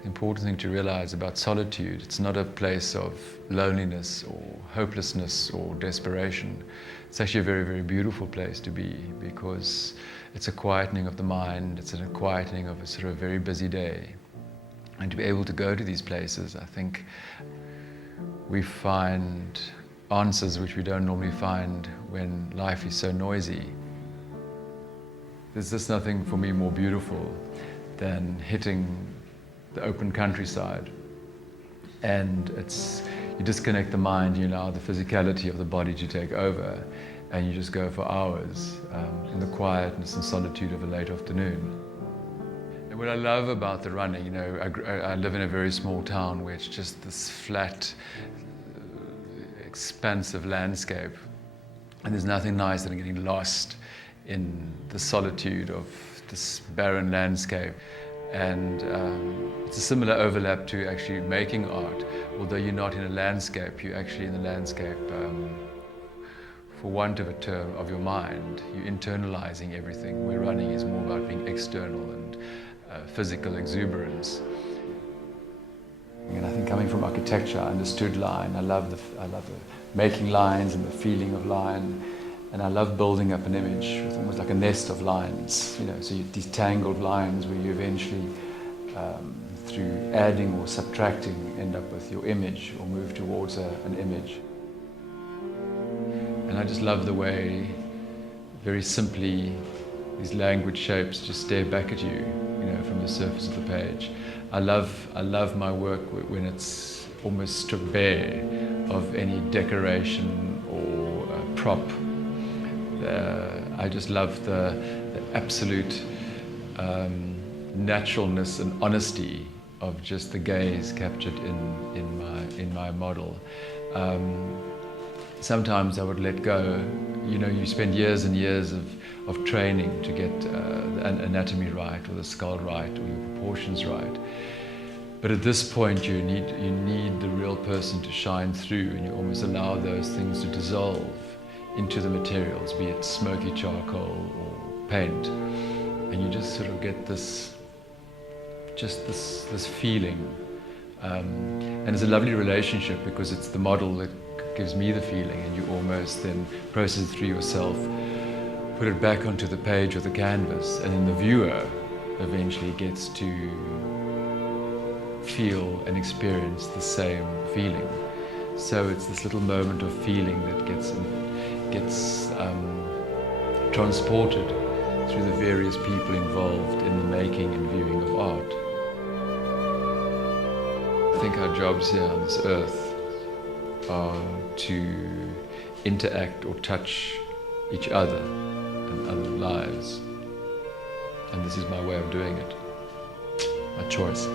The important thing to realize about solitude, it's not a place of loneliness or hopelessness or desperation. It's actually a very, very beautiful place to be, because it's a quietening of the mind, it's a quietening of a sort of very busy day. And to be able to go to these places, I think we find answers which we don't normally find when life is so noisy. There's just nothing for me more beautiful than hitting the open countryside, and you disconnect the mind, you allow the physicality of the body to take over, and you just go for hours in the quietness and solitude of a late afternoon. And what I love about the running, you know, I live in a very small town where it's just this flat, expansive landscape, and there's nothing nicer than getting lost in the solitude of this barren landscape. And it's a similar overlap to actually making art. Although you're not in a landscape, you're actually in the landscape, for want of a term, of your mind. You're internalizing everything, where running is more about being external and physical exuberance. And I think coming from architecture, I understood line. I love the making lines and the feeling of line. And I love building up an image with almost like a nest of lines, you know, so these tangled lines where you eventually, through adding or subtracting, end up with your image or move towards an image. And I just love the way, very simply, these languid shapes just stare back at you, you know, from the surface of the page. I love my work when it's almost stripped bare of any decoration or prop. I just love the absolute naturalness and honesty of just the gaze captured in my model. Sometimes I would let go. You know, you spend years and years of training to get the anatomy right, or the skull right, or your proportions right. But at this point, you need the real person to shine through, and you almost allow those things to dissolve into the materials, be it smoky charcoal or paint, and you just sort of get this feeling, and it's a lovely relationship, because it's the model that gives me the feeling, and you almost then process it through yourself, put it back onto the page or the canvas, and then the viewer eventually gets to feel and experience the same feeling. So it's this little moment of feeling that gets transported through the various people involved in the making and viewing of art. I think our jobs here on this earth are to interact or touch each other and other lives. And this is my way of doing it, my choice.